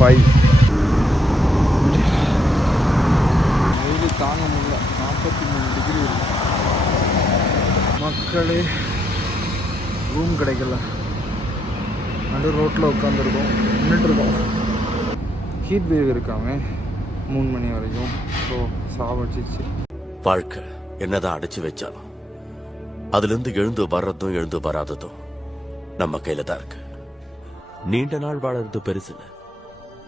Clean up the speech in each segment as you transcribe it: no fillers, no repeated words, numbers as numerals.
5. வெயில் தாங்க முடியல, 43 டிகிரி இருக்கு மக்களே. ரூம் கிடைக்கல, நடு ரோட்டில் உட்காந்துருக்கோம், நின்றுட்டுருக்கோம். ஹீட் வேவ் இருக்காமே 3 மணி வரைக்கும். ஸோ சாவடிச்சிச்சு. வாழ்க்கை என்னதான் அடைச்சு வச்சாலும் அதுலேருந்து எழுந்து வர்றதும் எழுந்து வராததும் நம்ம கையில தான் இருக்கு. நீண்ட நாள் வாழறது பெருசு,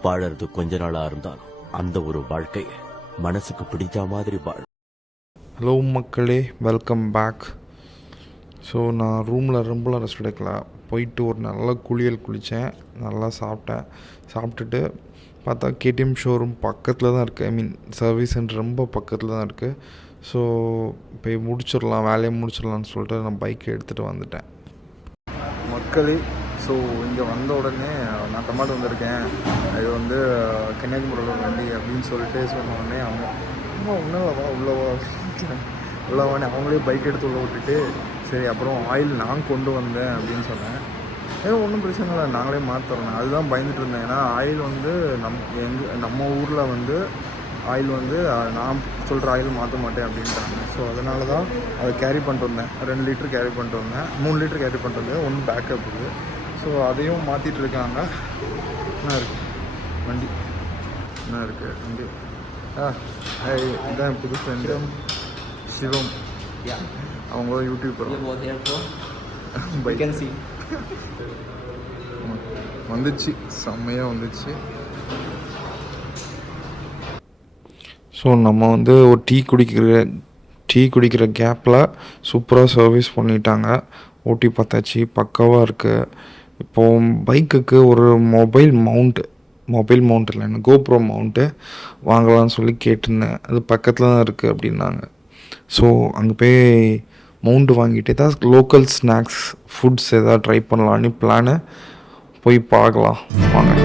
வாழறது கொஞ்ச நாளா இருந்தாலும் அந்த ஒரு வாழ்க்கையை மனசுக்கு பிடிச்ச மாதிரி வாழ. ஹலோ மக்களே, வெல்கம் பேக். ஸோ நான் ரூமில் ரொம்ப ரெஸ்ட் எடுக்கல, போயிட்டு ஒரு நல்ல குளியல் குளித்தேன், நல்லா சாப்பிட்டேன். சாப்பிட்டுட்டு பார்த்தா கேடிஎம் ஷோரூம் பக்கத்தில் தான் இருக்குது. ஐ மீன் சர்வீஸ் சென்டர் ரொம்ப பக்கத்தில் தான் இருக்குது. ஸோ போய் முடிச்சிடலாம், வேலையை முடிச்சிடலான்னு சொல்லிட்டு நான் பைக்கை எடுத்துகிட்டு வந்துட்டேன் மக்களே. ஸோ இங்கே வந்த உடனே நான் தமிழ்நாடு வந்திருக்கேன், இது வந்து கன்னியாகுமரியில் வண்டி அப்படின்னு சொல்லிட்டு சொன்ன உடனே அவங்க அம்மா உள்ளவா உள்ளவானே அவங்களே பைக் எடுத்து உள்ள விட்டுட்டு, சரி அப்புறம் ஆயில் நான் கொண்டு வந்தேன் அப்படின்னு சொன்னேன். ஒன்றும் பிரச்சனை இல்லை, நாங்களே மாற்றுறோம். அதுதான் பயந்துட்டு இருந்தேன். ஏன்னா ஆயில் வந்து நம்ம ஊரில் வந்து ஆயில் வந்து நான் சொல்கிற ஆயில் மாற்ற மாட்டேன் அப்படின்ட்டாங்க. ஸோ அதனால தான் அதை கேரி பண்ணிட்டு வந்தேன். 2 லிட்டர் கேரி பண்ணிட்டு வந்தேன், 3 லிட்டர் கேரி பண்ணிட்டு வந்தேன், 1 பேக்கப் இருக்குது. ஸோ அதையும் மாற்றிட்டு இருக்காங்க. என்ன இருக்குது வண்டி, என்ன இருக்குது வண்டி. இதான் புது ஃப்ரெண்டு சிவம், அவங்க யூடியூபர். வந்துச்சு, செம்மையாக வந்துச்சு. ஸோ நம்ம வந்து ஒரு டீ குடிக்கிற கேப்பில் சூப்பராக சர்வீஸ் பண்ணிட்டாங்க. ஓட்டி பார்த்தாச்சு, பக்காவாக இருக்குது. இப்போது பைக்குக்கு ஒரு மொபைல் மவுண்ட் இல்லைன்னு கோப்ரோ மவுண்ட்டு வாங்கலாம்னு சொல்லி கேட்டிருந்தேன். அது பக்கத்தில் தான் இருக்குது அப்படின்னாங்க. ஸோ அங்கே போய் மவுண்ட் வாங்கிட்டு தான் லோக்கல் ஸ்நாக்ஸ் ஃபுட்ஸ் எதாவது ட்ரை பண்ணலான்னு பிளானு. போய் பார்க்கலாம் வாங்க.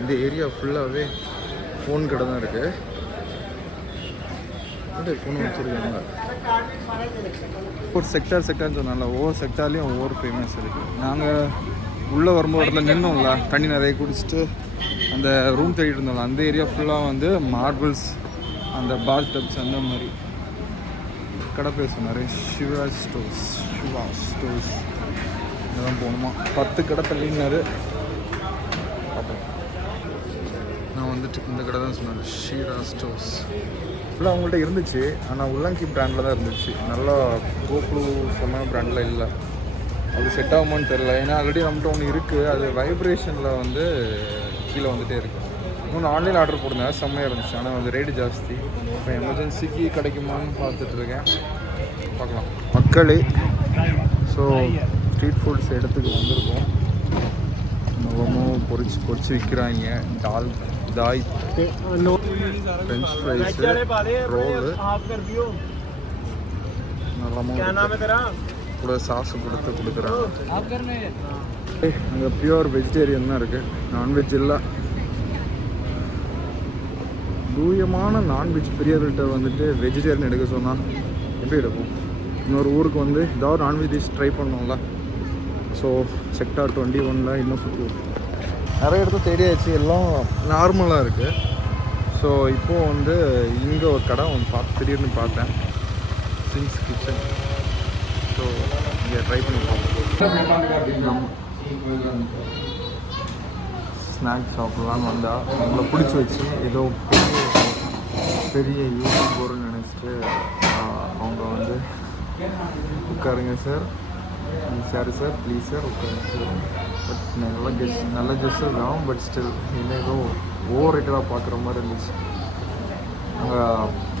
இந்த ஏரியா ஃபுல்லாகவே ஃபோன் கடை தான் இருக்குது. ஃபோன் வச்சுருக்காங்க. ஒரு செக்டார்னு சொன்னால ஒவ்வொரு செக்டார்லேயும் ஒவ்வொரு ஃபேமஸ் இருக்குது. நாங்கள் உள்ளே வரும்போது இடத்துல நின்னோம்ல, தண்ணி நிறைய குடிச்சிட்டு அந்த ரூம் தேடிட்டு இருந்தோம்ல, அந்த ஏரியா ஃபுல்லாக வந்து மார்பிள்ஸ், அந்த பாத் டப்ஸ், அந்த மாதிரி கடை பேர் சொன்னார். சிவா ஸ்டோர்ஸ் இதெல்லாம் போகணுமா, 10 கடை தள்ளினார். பார்ப்போம். நான் வந்துட்டு இந்த கடை தான் சொன்னார், ஷீரா ஸ்டோர்ஸ். ஃபுல்லாக அவங்கள்ட்ட இருந்துச்சு, ஆனால் உள்ளங்கி பிராண்டில் தான் இருந்துச்சு. நல்லா கோப்ளூ சொன்ன பிராண்டில் இல்லை. அது செட் ஆகுமான்னு தெரில. ஏன்னா ஆல்ரெடி நம்மகிட்ட ஒன்று இருக்குது, அது வைப்ரேஷனில் வந்து கீழே வந்துகிட்டே இருக்குது. இன்னொன்று ஆன்லைன் ஆர்டர் போட்டிருந்தேன், செம்மையாக இருந்துச்சு. ஆனால் அது ரேட்டு ஜாஸ்தி. இப்போ எமர்ஜென்சிக்கு கிடைக்குமான்னு பார்த்துட்ருக்கேன், பார்க்கலாம் மக்களே. ஸோ ஸ்ட்ரீட் ஃபுட்ஸ் இடத்துக்கு வந்திருக்கோம். மோமோ பொரிச்சு விற்கிறாங்க. தாய் ஃப்ரெஞ்ச் ஃப்ரைஸு, ரோலு, நல்லா கூட சாஸு கொடுக்குறாங்க. அங்கே பியூர் வெஜிடேரியன் தான் இருக்குது, நான்வெஜ் இல்லை. தூயமான நான்வெஜ் பிரியர்கிட்ட வந்துட்டு வெஜிடேரியன் எடுக்க சொன்னால் எப்படி எடுக்கும்? இன்னொரு ஊருக்கு வந்து ஏதாவது நான்வெஜ் டிஷ் ட்ரை பண்ணோம்ல. ஸோ செக்டார் 21 இன்னும் சுற்றுவோம். நிறைய இடத்த தேடியாச்சு, எல்லாம் நார்மலாக இருக்குது. ஸோ இப்போது வந்து இங்கே ஒரு கடை ஒன்று திடீர்னு பார்த்தேன், சிங்ஸ் கிச்சன். ஸோ இங்கே ட்ரை பண்ணி பார்ப்போம். ஸ்நாக்ஸ் சாப்பிட்லான்னு வந்தால் உங்களை பிடிச்சி வச்சு ஏதோ பெரிய யூடியூபர்னு நினச்சிட்டு அவங்க வந்து உட்காருங்க சார், ப்ளீஸ் சார் உட்காருங்க சார். பட் நல்ல கெஸ்ட்டு தான், பட் ஸ்டில் என்ன ஏதோ ஓவர் ரேட்டடாக பார்க்குற மாதிரி இருந்துச்சு.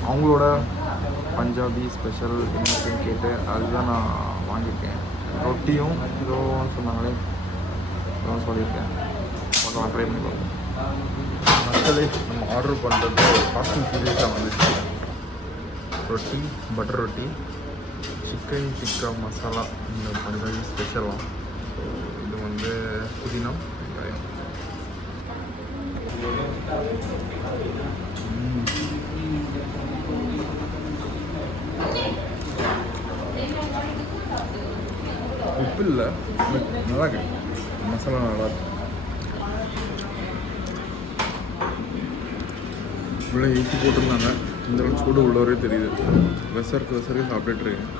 அவங்களோட பஞ்சாபி ஸ்பெஷல் என்னன்னு கேட்டு அதுதான் நான் வாங்கியிருக்கேன். ரொட்டியும் ஏதோ சொன்னாங்களே, அதான் சொல்லியிருக்கேன். பார்க்கலாம், ட்ரை பண்ணி பார்ப்போம். மக்களே, நம்ம ஆர்டர் பண்ணுறது ஃபாஸ்ட் அண்ட் ஃபியூரியஸாக வந்துச்சு. ரொட்டி, பட்டர் ரொட்டி, சிக்கன் டிக்கா மசாலா இந்த பஞ்சாபி ஸ்பெஷலாக. இது வந்து புதினா வெங்காயம். உப்பு இல்லை, பட் நல்லா இருக்கு. மசாலா நல்லா இருக்கு. உள்ளே ஏசி போட்டிருந்தாங்க. இந்த அளவுக்கு சூடு உள்ளவரே தெரியுது. வெசருக்கு சாப்பிட்டுட்டு இருக்கேன்.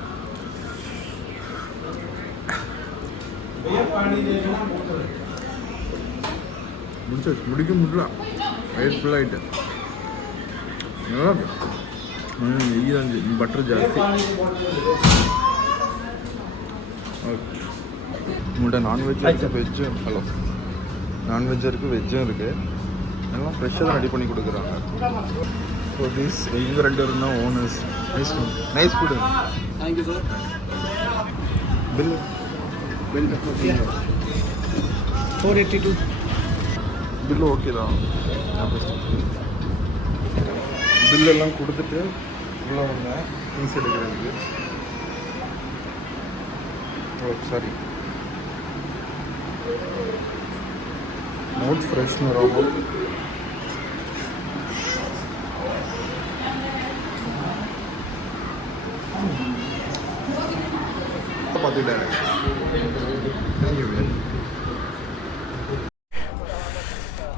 முடிக்க முடியல. வயிறு ஃபுல்லாகிட்டு நல்லா இருக்கு. நெய் தான், பட்டர் ஜாஸ்தி. ஓகே, உங்கள்கிட்ட நான்வெஜ் இருக்குது, வெஜ்ஜும். ஹலோ, நான்வெஜ்ஜும் இருக்குது, வெஜ்ஜும் இருக்குது. எல்லாம் ஃப்ரெஷ்ஷாக தான் ரெடி பண்ணி கொடுக்குறாங்க. ஸோ திஸ் இவங்க 2 பேரும் தான் owners. Nice food. Thank you sir. Bill 482. Bill okay தான். பில்லெல்லாம் கொடுத்துட்டு உள்ளே வந்தேன் திங்ஸ் எடுக்கிறதுக்கு. ஓ சாரி, மவுத் ஃப்ரெஷ்னர் ஆகும். பார்த்துட்டேன்.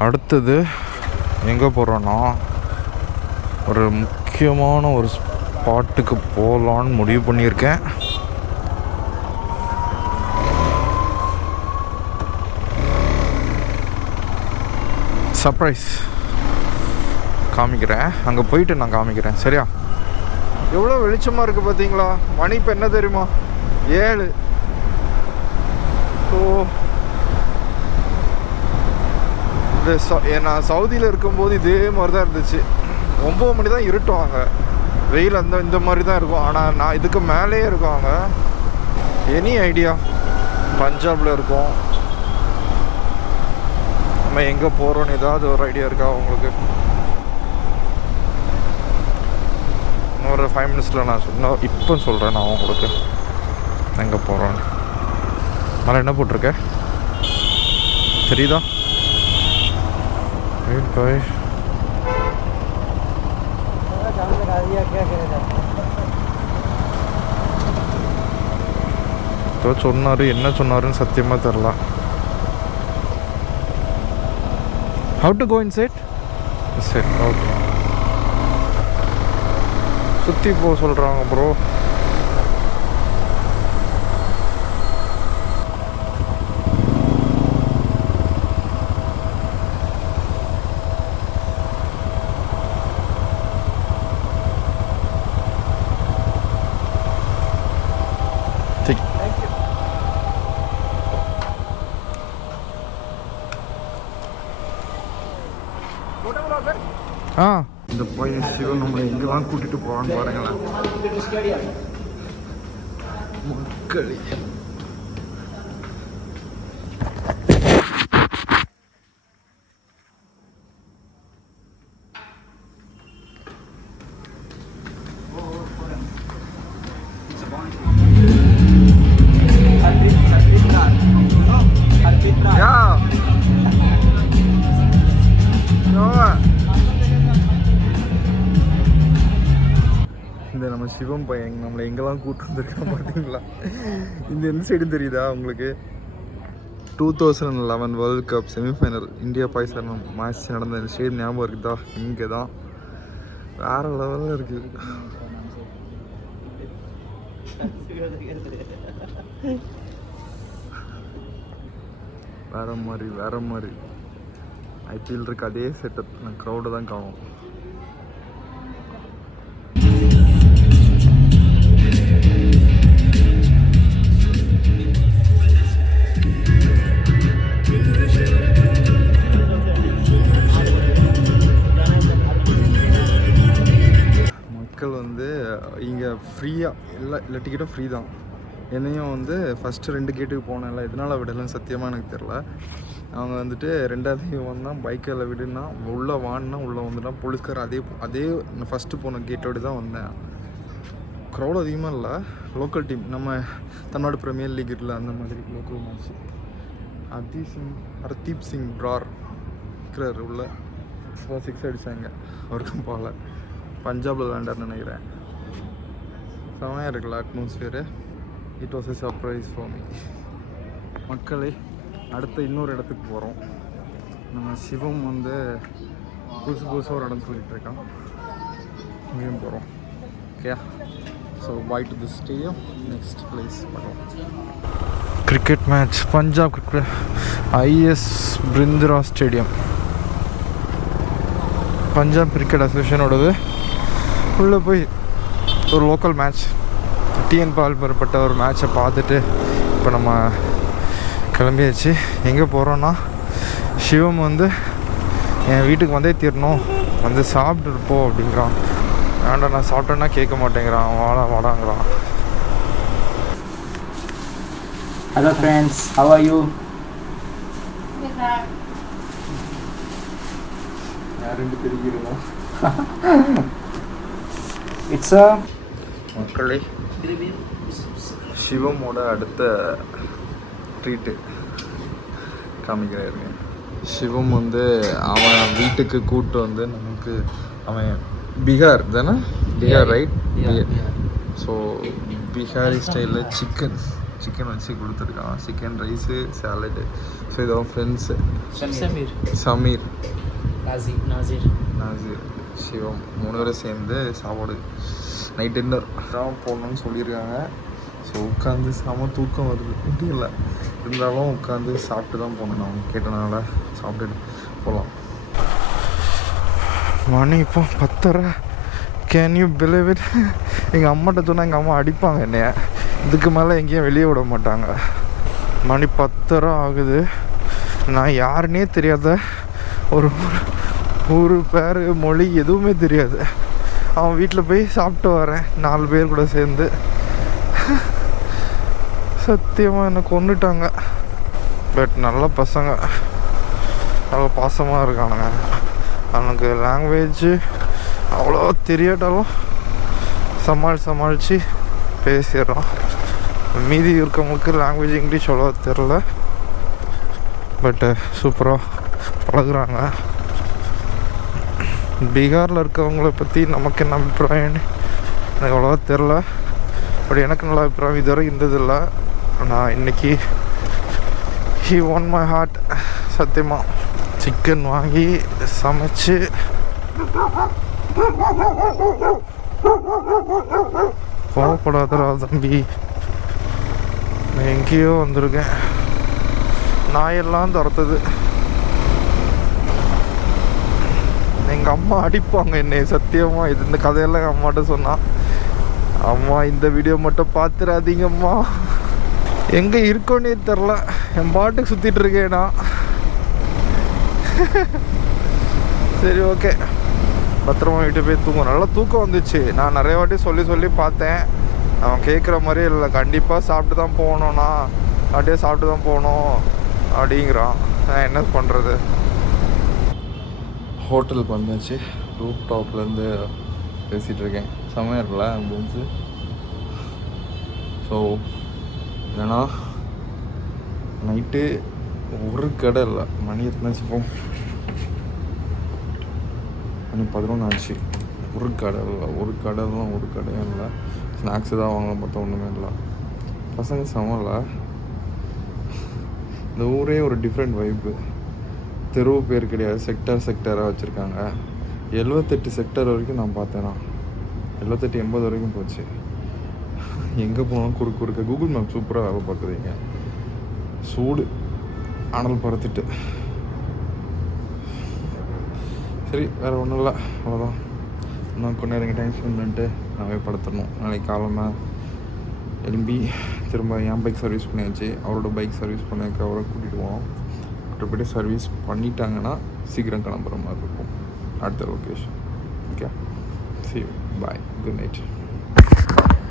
அடுத்தது எங்கே போகிறோன்னா, ஒரு முக்கியமான ஒரு ஸ்பாட்டுக்கு போகலான்னு முடிவு பண்ணியிருக்கேன். சர்ப்ரைஸ் காமிக்கிறேன். அங்கே போயிட்டு நான் காமிக்கிறேன், சரியா? எவ்வளோ வெளிச்சமாக இருக்குது பார்த்தீங்களா? மணி இப்போ என்ன தெரியுமா? 7. ஸோ நான் சவுதியில் இருக்கும்போது இதே மாதிரி தான் இருந்துச்சு. 9 மணி தான் இருட்டுவாங்க, வெயில் இந்த மாதிரி தான் இருக்கும். ஆனால் நான் இதுக்கு மேலேயே இருக்குவாங்க. Any idea? பஞ்சாபில் இருக்கோம். நம்ம எங்கே போகிறோன்னு ஏதாவது ஒரு ஐடியா இருக்கா உங்களுக்கு? இன்னொரு 5 மினிட்ஸில் நான் இப்போ சொல்கிறேன் நான் உங்களுக்கு எங்கே போகிறோன்னு. மேலே என்ன போட்டிருக்கேன் தெரியுதா? வெயிட் பாய். ஏதோ சொன்னார், என்ன சொன்னாருன்னு சத்தியமாக தெரில. How to go inside? Inside, okay. சுற்றி போக சொல்கிறாங்க ப்ரோ. இந்த பையன் சிவன் நம்மளை எங்கெல்லாம் கூட்டிட்டு போவான்னு பாருங்களேன் மக்களே. இந்த நம்ம சிவம் பையன் நம்மளை எங்கெல்லாம் கூப்பிட்டு வந்துருக்கான் பார்த்தீங்களா? இந்த எந்த சைடும் தெரியுதா உங்களுக்கு? 2011 world cup semifinal India Pakistan match நடந்த இந்த ஸ்டேடியம் ஞாபகம் இருக்குதா? இங்கே தான். வேறு லெவலில் இருக்குது. வேறு மாதிரி ஐபிஎல் இருக்கு அதே செட்டப். நான் க்ரௌடு தான் காணும். மக்கள் வந்து இங்கே ஃப்ரீயாக எல்லா டிக்கெட்டும் ஃப்ரீ தான். என்னையும் வந்து ஃபஸ்ட்டு 2 கேட்டுக்கு போனேன்ல, எதனால் விடலைன்னு சத்தியமாக எனக்கு தெரில. அவங்க வந்துட்டு 2வது வந்தான் பைக்கில் விடுனா உள்ளே வான்னா உள்ளே வந்துட்டான் போலீஸ்கார். அதே நான் ஃபஸ்ட்டு போன கேட்டோடு தான் வந்தேன். க்ரௌட் அதிகமாக இல்லை. லோக்கல் டீம் நம்ம தமிழ்நாடு ப்ரீமியர் லீக் இல்லை, அந்த மாதிரி லோக்கல் மேட்ச். ஹர்தீப் சிங் பிரார் இருக்கிறார் உள்ள. 6 அடித்தாங்க அவருக்கும் போகல. பஞ்சாபில் விளையாண்டார்னு நினைக்கிறேன். செமையாக இருக்குல்ல atmosphere. It was a surprise for me. மக்களே, அடுத்த இன்னொரு இடத்துக்கு போகிறோம். நம்ம சிவம் வந்து புதுசாக ஒரு இடம் சொல்லிகிட்டு இருக்கான். இங்கேயும் போகிறோம். Okay, so bye to the stadium. Next place பார்க்கலாம். Cricket match, Punjab cricket, IS Bindra stadium. Punjab cricket அசோசியேஷனோடது. உள்ளே போய் ஒரு லோக்கல் மேட்ச், டிஎன் பால் பெறப்பட்ட ஒரு மேட்சை பார்த்துட்டு இப்போ நம்ம கிளம்பியாச்சு. எங்கே போகிறோன்னா, சிவம் வந்து என் வீட்டுக்கு வந்தே தீரணும், வந்து சாப்பிட்டு போ அப்படிங்கிறான். வேண்டாம், நான் சாப்பிட்டேன்னா கேட்க மாட்டேங்கிறான், வாடாங்கிறான். Hello friends, how are you? யாருன்னு தெரிகிறோம். It's a மக்களே, சிவமோட அடுத்த ட்ரீட்டு காமிக்கிறாருங்க. சிவம் வந்து அவன் வீட்டுக்கு கூப்பிட்டு வந்து நமக்கு, அவன் பீகார் தானே, பீகார் ரைட்? ஸோ பீகாரி ஸ்டைலில் சிக்கன் வச்சு கொடுத்துருக்கான். Chicken rice, salad. ஸோ இதெல்லாம் ஃப்ரெண்ட்ஸு. சமீர், நாசிர், சிவம் 3 பேரும் சேர்ந்து சாப்பாடு நைட் டின்னர் தான் போடணும்னு சொல்லியிருக்காங்க. ஸோ உட்காந்து செம தூக்கம் வருது. முடியல, இருந்தாலும் உட்காந்து சாப்பிட்டு தான் போகணும். நான் கேட்டனால சாப்பிட்டுட்டு போகலாம். மணி இப்போ 10:30. Can you believe it? எங்கள் அம்மாட்ட சொன்னால் எங்கள் அம்மா அடிப்பாங்க என்னைய. இதுக்கு மேலே எங்கேயும் வெளியே விட மாட்டாங்க. மணி 10:30 ஆகுது. நான் யாருன்னே தெரியாத ஒரு ஊர் பேர் மொழி எதுவுமே தெரியாது. அவன் வீட்டில் போய் சாப்பிட்டு வரேன் 4 பேர் கூட சேர்ந்து. சத்தியமாக என்னை கொண்டுட்டாங்க. பட் நல்ல பசங்க, நல்ல பாசமாக இருக்கானுங்க. அவனுக்கு லாங்குவேஜ் அவ்வளோ தெரியாட்டாலும் சமாளித்து பேசிடுறான். மீதி இருக்கவங்களுக்கு லாங்குவேஜ் இங்கிலீஷ் அவ்வளோ தெரில, பட்டு சூப்பராக பழகுறாங்க. பீகாரில் இருக்கவங்கள பற்றி நமக்கு என்ன அபிப்பிராயம்னு எனக்கு அவ்வளோவா தெரில. பட் எனக்கு நல்ல அபிப்பிராயம் இதுவரை இருந்ததில்லை. நான் இன்றைக்கி ஹி ஒன் மை ஹார்ட். சத்தியமாக சிக்கன் வாங்கி சமைச்சு கோவப்படாதரா தம்பி, நான் எங்கேயோ வந்திருக்கேன். நாயெல்லாம் துரத்துது. எங்கள் அம்மா அடிப்பாங்க என்னை சத்தியமாக. இந்த கதையெல்லாம் எங்கள் அம்மாட்ட சொன்னான். அம்மா இந்த வீடியோ மட்டும் பார்த்துடாதீங்கம்மா. எங்கே இருக்கோன்னே தெரில, என் பாட்டுக்கு சுற்றிட்டு இருக்கேனா. சரி, ஓகே, பத்திரமா வீட்டு போய் தூங்கும். நல்லா தூக்கம் வந்துச்சு. நான் நிறைய வாட்டி சொல்லி பார்த்தேன். அவன் கேட்குற மாதிரியே இல்லை. கண்டிப்பாக சாப்பிட்டு தான் போகணும்ண்ணா, அப்படியே சாப்பிட்டு தான் போகணும் அப்படிங்கிறான். நான் என்ன பண்ணுறது? ஹோட்டலுக்கு வந்தாச்சு. ரூப் டாப்லேருந்து பேசிகிட்டு இருக்கேன். செம்மையாக இருக்குல்ல ஆம்புலன்ஸு. ஸோ ஏன்னா நைட்டு ஒரு கடை இல்லை. மணி எத்தனாச்சு போகும்? மணி 11 ஆச்சு. ஒரு கடையும் இல்லை. ஸ்நாக்ஸு தான் வாங்கலாம் பார்த்தா ஒன்றுமே இல்லை. பசங்க சமல. இந்த ஊரே ஒரு டிஃப்ரெண்ட் வைப்பு. தெருவு பேர் கிடையாது, செக்டராக வச்சுருக்காங்க. 78 செக்டர் வரைக்கும் நான் பார்த்தேன்னா. 78-80 வரைக்கும் போச்சு. எங்கே போனாலும் குறுக்க கூகுள் மேப் சூப்பராக வேலை பார்க்குறீங்க. சூடு அனல் பறத்துட்டு. சரி, வேறு ஒன்றும் இல்லை, அவ்வளோதான். இன்னும் கொஞ்ச நேரம் டைம் ஸ்பெண்ட் பண்ணிட்டு நான் படுத்துடணும். நாளைக்கு காலமே எழும்பி திரும்ப என் பைக் சர்வீஸ் பண்ணியாச்சு. அவரோட பைக் சர்வீஸ் பண்ணதுக்கு அவரை கூட்டிகிட்டு போவோம். மற்றபடி சர்வீஸ் பண்ணிட்டாங்கன்னா சீக்கிரம் கிளம்புற மாதிரி இருக்கும் அடுத்த location. Okay, see you, bye, good night.